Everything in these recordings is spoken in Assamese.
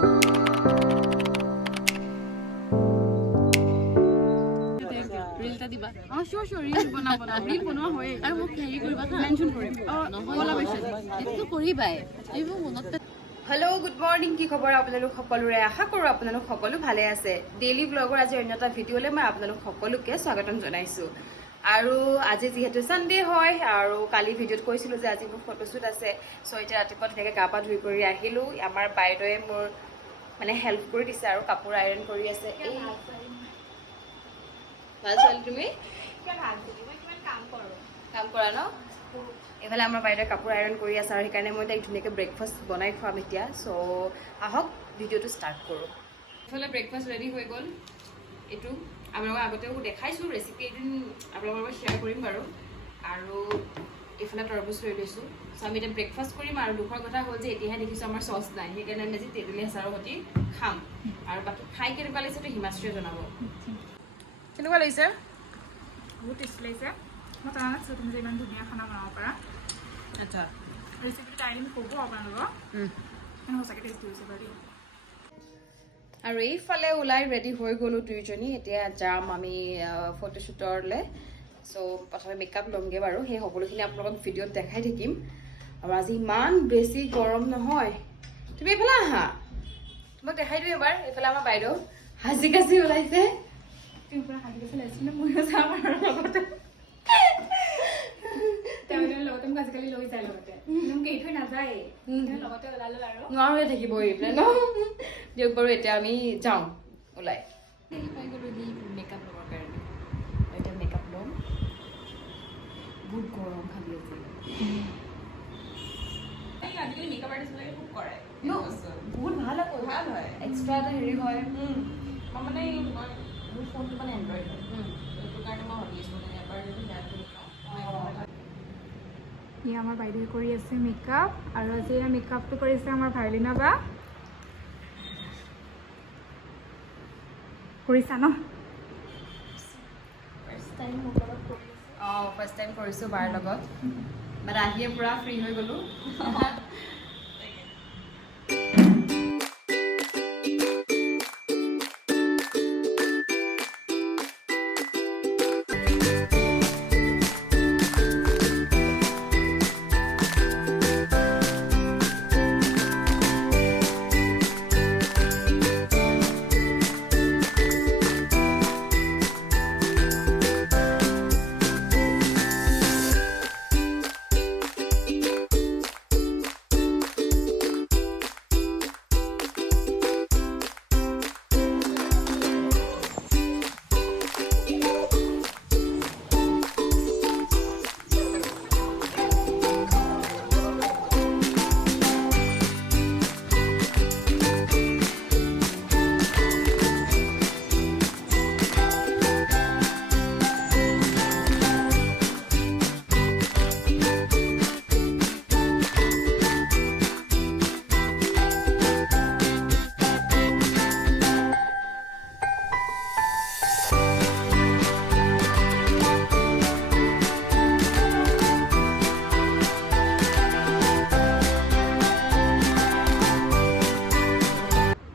হেল্ল' গুড মৰ্ণিং, কি খবৰ আপোনালোক সকলোৰে? আশা কৰোঁ আপোনালোক সকলো ভালে আছে। ডেইলি ব্লগৰ আজি অন্য এটা ভিডিঅ'লৈ মই আপোনালোক সকলোকে স্বাগতম জনাইছোঁ। আৰু আজি যিহেতু ছানডে হয় আৰু কালি ভিডিঅ'ত কৈছিলোঁ যে আজি মোৰ ফটোশ্বুট আছে, চ' এতিয়া ৰাতিপুৱা ধুনীয়াকৈ গা পা ধুই কৰি আহিলোঁ। আমাৰ বাইদেৱে মোৰ মানে হেল্প কৰি দিছে আৰু কাপোৰ আইৰণ কৰি আছে। এই ভাল ছোৱালী তুমি কাম কৰা ন? এইফালে আমাৰ বাইদেৱে কাপোৰ আইৰণ কৰি আছে আৰু সেইকাৰণে মই তাইক ধুনীয়াকৈ ব্ৰেকফাষ্ট বনাই খুৱাম এতিয়া। চ' আহক ভিডিঅ'টো ষ্টাৰ্ট কৰোঁ। এইফালে ব্ৰেকফাষ্ট ৰেডি হৈ গ'ল। এইটো আপোনালোকক আগতেও দেখাইছোঁ, ৰেচিপি এদিন আপোনালোকৰ লগত শ্বেয়াৰ কৰিম বাৰু। আৰু এইফালে তৰমুজ লৈ লৈছোঁ। চ' আমি এতিয়া ব্ৰেকফাষ্ট কৰিম। আৰু দুখৰ কথা হ'ল যে এতিয়াহে দেখিছোঁ আমাৰ চচ নাই, সেইকাৰণে আমি আজি তেঁতুলী আচাৰৰ সৈতে খাম। আৰু বাকী খাই কেনেকুৱা লাগিছে তো হিমাশ্ৰীয়ে জনাব। কেনেকুৱা লাগিছে? বহুত টেষ্টি লাগিছে। মই জনা নাছিলোঁ তুমি যে ইমান ধুনীয়া খানা বনাব পাৰা। আচ্ছা, ৰেচিপিটো টাইম ক'ব আপোনালোকক, সঁচাকৈ টেষ্টি হৈছে বাৰু দেই। আৰু এইফালে ওলাই ৰেডি হৈ গ'লোঁ দুয়োজনী। এতিয়া যাম আমি ফটোশ্বুটলৈ। চ' প্ৰথমে মেকআপ ল'মগৈ বাৰু, সেই সকলোখিনি আপোনালোকক ভিডিঅ'ত দেখাই থাকিম। আৰু আজি ইমান বেছি গৰম নহয়। তুমি এইফালে আহা, তোমাক দেখাই দিওঁ এবাৰ। এইফালে আমাৰ বাইদেউ সাজি কাচি ওলাইছে। তুমি পুৰা সাজি কাচি লাগিছিলে, ময়ো যাম আৰু লগতে। তেওঁলোকৰ লগতে মোক আজিকালি লৈ যায় লগতে, মোক এৰি থৈ নাযায়, লগতে ওলালোঁ আৰু নোৱাৰোৱে থাকিব এইফালে ন। দিয়ক বাৰু, এতিয়া আমি যাওঁ ওলাই। পাই গ'লোঁ সি মেকআপ ল'বৰ কাৰণে। এতিয়া মেকআপ ল'ম। বহুত গৰম খালি আছে। আজিকালি মেকআপ আৰ্টিষ্টবিলাকে খুব কৰে, বহুত ভাল আকৌ, ভাল হয়, এক্সট্ৰা এটা হেৰি হয়। মই মানে মোৰ ফোনটো মানে এণ্ড্ৰইড হয়, সেইটো কাৰণে মই ভাবি আছোঁ মানে এবাৰ যদি ই আমাৰ বাইদেৱে কৰি আছে মেকআপ। আৰু আজি মেকআপটো কৰিছে আমাৰ ভায়লিনা বা। কৰিছা ন? ফাৰ্ষ্ট টাইম কৰিছোঁ বাৰ লগত। মানে আহিয়ে পূৰা ফ্ৰী হৈ গ'লোঁ।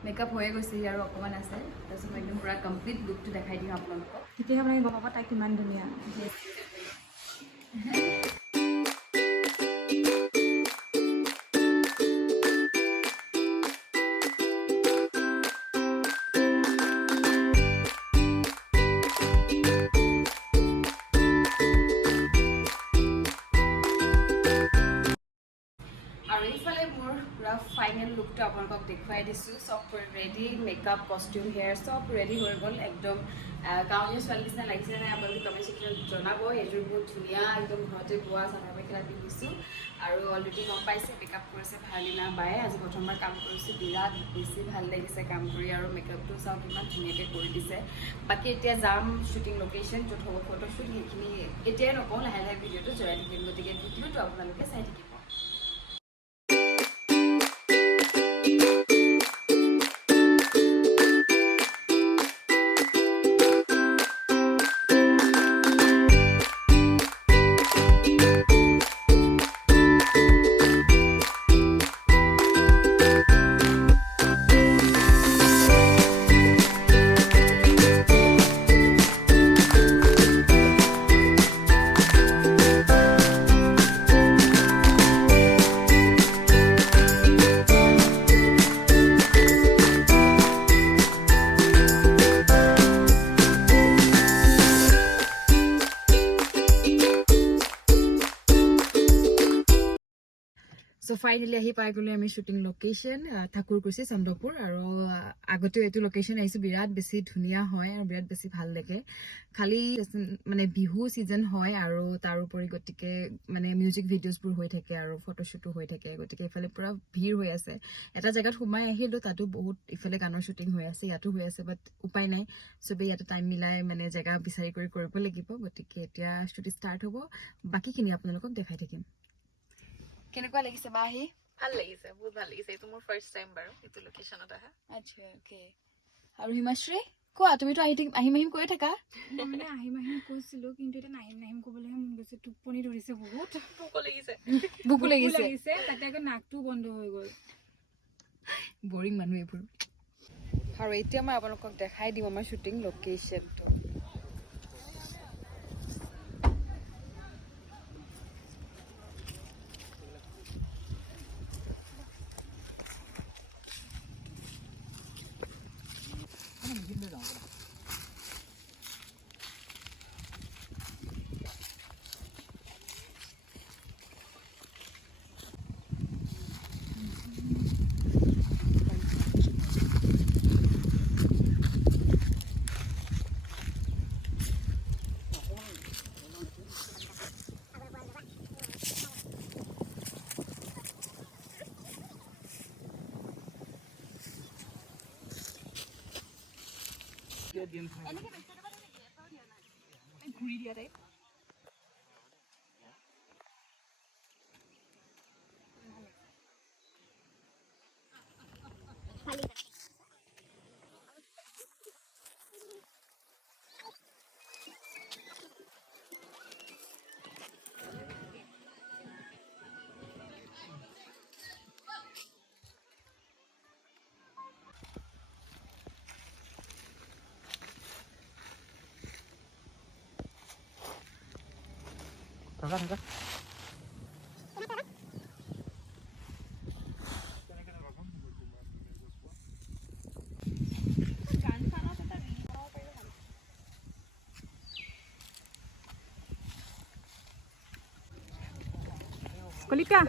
মেকআপ হৈয়ে গৈছে আৰু অকণমান আছে। তাৰপিছত মই একদম পূৰা কমপ্লিট লুকটো দেখাই দিওঁ আপোনালোকক। তেতিয়াহে মানে গম পাব তাই কিমান ধুনীয়া। আৰু এইফালে মোৰ পূৰা ফাইনেল লুকটো আপোনালোকক দেখুৱাই দিছোঁ। চব ৰেডি, মেকআপ, কষ্টিউম, হেয়াৰ চব ৰেডি হৈ গ'ল। একদম গাঁৱলীয়া ছোৱালী নিচিনা লাগিছে নাই আপোনালোকে কমেণ্ট ছেকশ্যনত জনাব। এইযোৰ বহুত ধুনীয়া, একদম ঘৰতে বোৱা চাদৰ মেখেলা পিন্ধিছোঁ। আৰু অলৰেডি গম পাইছে মেকআপ কৰিছে ভায়লিনা বায়ে। আজি প্ৰথমবাৰ কাম কৰিছোঁ, বিৰাট বেছি ভাল লাগিছে কাম কৰি। আৰু মেকআপটো চাওক ইমান ধুনীয়াকৈ কৰি দিছে। বাকী এতিয়া যাম শ্বুটিং লোকেশ্যন, য'ত হ'ব ফটোশ্বুট। সেইখিনি এতিয়াই নকওঁ, লাহে লাহে ভিডিঅ'টো জৰাই থাকিম। গতিকে ভিডিঅ'টো আপোনালোকে চাই থাকিব। ফাইনেলি আহি পাই গ'লো আমি শ্বুটিং লোকেশ্যন ঠাকুৰকুছি চন্দ্ৰপুৰ আৰু আগতেও এইটো লোকেশ্যন আহিছোঁ বিৰাট বেছি ধুনীয়া হয় আৰু বিৰাট বেছি ভাল লাগে খালি মানে বিহু ছিজন হয় আৰু তাৰোপৰি গতিকে মানে মিউজিক ভিডিঅ'জবোৰ হৈ থাকে আৰু ফটোশ্বুটো হৈ থাকে গতিকে ইফালে পূৰা ভিৰ হৈ আছে এটা জেগাত সোমাই আহিলোঁ তাতো বহুত ইফালে গানৰ শ্বুটিং হৈ আছে ইয়াতো হৈ আছে বাট উপায় নাই চবেই ইয়াতে টাইম মিলাই মানে জেগা বিচাৰি কৰি কৰিব লাগিব গতিকে এতিয়া শ্বুটিং ষ্টাৰ্ট হ'ব বাকীখিনি আপোনালোকক দেখাই থাকিম কেনেকুৱা লাগিছে বা আহি ভাল লাগিছে বহুত ভাল লাগিছে এইটো মোৰ ফাৰ্ষ্ট টাইম বাৰু এইটো লোকেশ্যনত আহা আচ্ছা অ'কে আৰু হিমাশ্ৰী কোৱা তুমিতো আহিম কৈ থাকা মানে আহিম কৈছিলোঁ কিন্তু এতিয়া নাহিম ক'বলৈহে মন গৈছে টোপনি ধৰিছে বহুত ভোকো লাগিছে তাতে আকৌ নাকটো বন্ধ হৈ গ'ল বৰিং মানুহ এইবোৰ আৰু এতিয়া মই আপোনালোকক দেখাই দিম আমাৰ শ্বুটিং লোকেশ্যনটো ঘূৰি দিয়া টাইপ থাকা কলিতা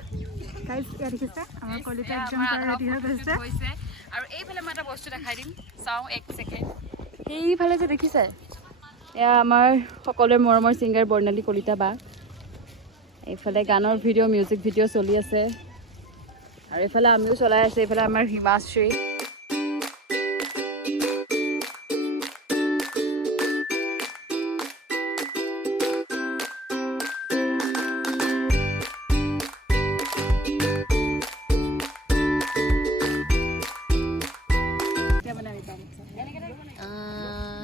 গাইজ ইয়াত দেখিছে আমাৰ কলিতা একদম ৰেডি হৈ গৈছে আৰু এইফালে মই এটা বস্তু দেখাই দিম চাওঁ এক ছেকেণ্ড সেইফালে যে দেখিছে এয়া আমাৰ সকলোৰে মৰমৰ ছিংগাৰ বৰ্ণালী কলিতা বা এইফালে গানৰ ভিডিঅ' মিউজিক ভিডিঅ' চলি আছে আৰু এইফালে আমিও চলাই আছোঁ এইফালে আমাৰ হিমাশ্ৰী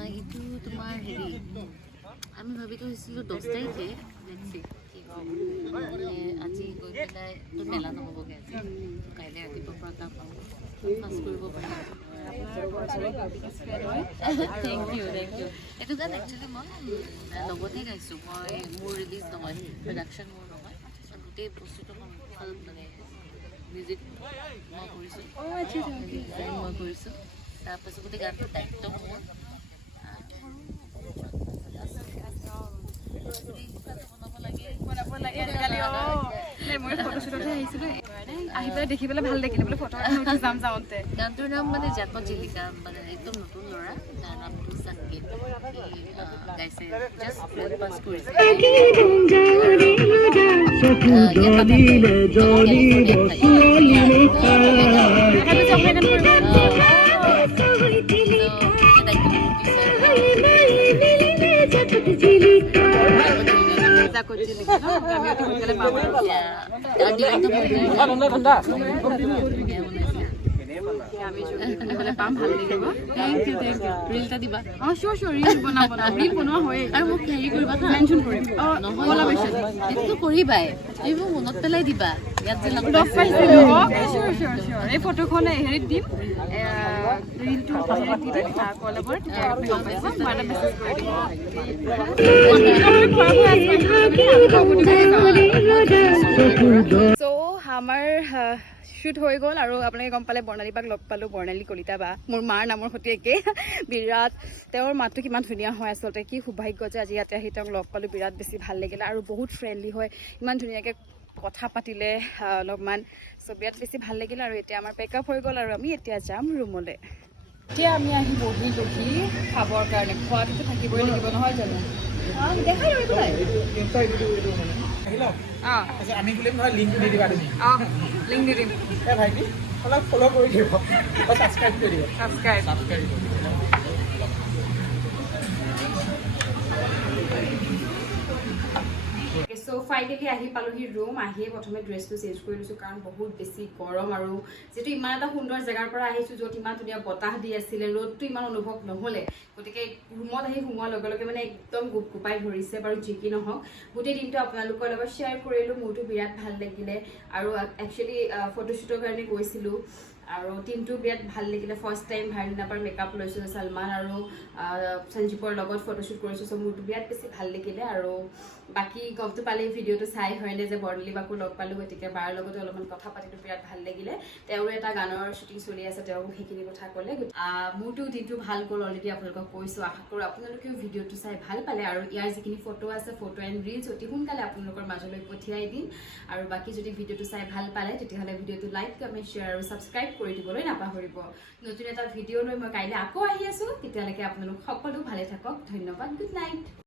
এইটো তোমাৰ হেৰি আমি ভাবি থৈছিলোঁ 10 তাৰিখে আজি গৈ পেলাই মেলা নহ'বগৈ আজি কাইলৈ ৰাতিপুৱাৰ পৰা কাম ফাৰ্ষ্ট কৰিব পাৰিম থেংক ইউ এইটো গান একচুৱেলি মই লগতে গাইছোঁ মই মোৰ ৰিলিজ নহয় প্ৰডাকশ্যন মোৰ নহয় গোটেই বস্তুটো মানে মিউজিক মই কৰিছোঁ মই কৰিছোঁ তাৰপাছত গোটেই গানটোৰ দায়িত্ব মোৰ আহি পেলাই দেখি পেলাই ভাল লাগিলে বোলে ফটো এখন উঠি যাম যাওঁতে গানটোৰ নাম মানে জাকত জিলিকা মানে একদম নতুন ল'ৰা তাৰ নামটো সংগীত গাইছে জাষ্ট পাছ কৰিছে পাম ভাল লাগিব থেংক ইউ ৰিল এটা দিবা অঁ চিয়'ৰ ৰিল ৰিল বনোৱা হয় আৰু মোক হেৰি কৰিবা মেনশ্যন কৰিম অঁ এইটো কৰিবাই এইবোৰ মনত পেলাই দিবা ইয়াত যে লগ চিয়'ৰ এই ফটোখন হেৰিত দিম ৰিলটো হেৰিত দি দিম কলাবৰ গম পাইছোঁ মই এটা মেছেজ কৰি দিম চ' আমাৰ শ্বুট হৈ গ'ল আৰু আপোনালোকে গম পালে বৰ্ণালী বাক লগ পালোঁ বৰ্ণালী কলিতা বা মোৰ মাৰ নামৰ সৈতে একে বিৰাট তেওঁৰ মাতটো কিমান ধুনীয়া হয় আচলতে কি সৌভাগ্য যে আজি ইয়াতে আহি তেওঁক লগ পালোঁ বিৰাট বেছি ভাল লাগিলে আৰু বহুত ফ্ৰেণ্ডলি হয় ইমান ধুনীয়াকৈ কথা পাতিলে অলপমান চ' বিৰাট বেছি ভাল লাগিল আৰু এতিয়া আমাৰ পেকআপ হৈ গ'ল আৰু আমি এতিয়া যাম ৰুমলৈ এতিয়া আমি আহি বহি খাবৰ কাৰণে খোৱাটোতো থাকিবই লাগিব নহয় জানো দেখাই দিব একো নাই অঁ আমি বুলিম নহয় লিংক দি দিবা তুমি অঁ লিংক দি দিম ভাইটি অলপ ফ'ল' কৰি দিব ছাবস্ক্ৰাইব কৰি দিব ছাবস্ক্ৰাইব ছাবস্ক্ৰাইব কৰি দিব চ' ফাইনেলি আহি পালোহি ৰুম আহিয়ে প্ৰথমে ড্ৰেছটো চেঞ্জ কৰি লৈছোঁ কাৰণ বহুত বেছি গৰম আৰু যিটো ইমান এটা সুন্দৰ জেগাৰ পৰা আহিছোঁ য'ত ইমান ধুনীয়া বতাহ দি আছিলে ৰ'দটো ইমান অনুভৱ নহ'লে গতিকে ৰুমত আহি সোমোৱাৰ লগে লগে মানে একদম গোপাই ধৰিছে বাৰু যি কি নহওক গোটেই দিনটো আপোনালোকৰ লগত শ্বেয়াৰ কৰিলোঁ মোৰতো বিৰাট ভাল লাগিলে আৰু একচুৱেলি ফটোশ্বুটৰ কাৰণে গৈছিলোঁ আৰু টিমটো বিৰাট ভাল লাগিলে ফাৰ্ষ্ট টাইম ভাৰদিনাপাৰ মেকআপ লৈছোঁ সলমান আৰু সঞ্জীৱৰ লগত ফটোশ্বুট কৰিছোঁ চ' মোৰতো বিৰাট বেছি ভাল লাগিলে আৰু বাকী গমটো পালে ভিডিঅ'টো চাই হয়নে যে বৰ্ণালী বাকো লগ পালোঁ গতিকে বাৰ লগতে অলপমান কথা পাতিলোঁ বিৰাট ভাল লাগিলে তেওঁৰ এটা গানৰ শ্বুটিং চলি আছে তেওঁ সেইখিনি কথা ক'লে মোৰতো দিনটো ভাল গ'ল অলৰেডি আপোনালোকক কৈছোঁ আশা কৰোঁ আপোনালোকেও ভিডিঅ'টো চাই ভাল পালে আৰু ইয়াৰ যিখিনি ফটো আছে ফটো এণ্ড ৰিলছ অতি সোনকালে আপোনালোকৰ মাজলৈ পঠিয়াই দিম আৰু বাকী যদি ভিডিঅ'টো চাই ভাল পালে তেতিয়াহ'লে ভিডিঅ'টো লাইক কমেণ্ট শ্বেয়াৰ আৰু ছাবস্ক্ৰাইব কৰি দিবলৈ নাপাহৰিব নতুন এটা ভিডিঅ' লৈ মই কাইলৈ আকৌ আহি আছোঁ তেতিয়ালৈকে আপোনালোক সকলো ভালে থাকক ধন্যবাদ গুড নাইট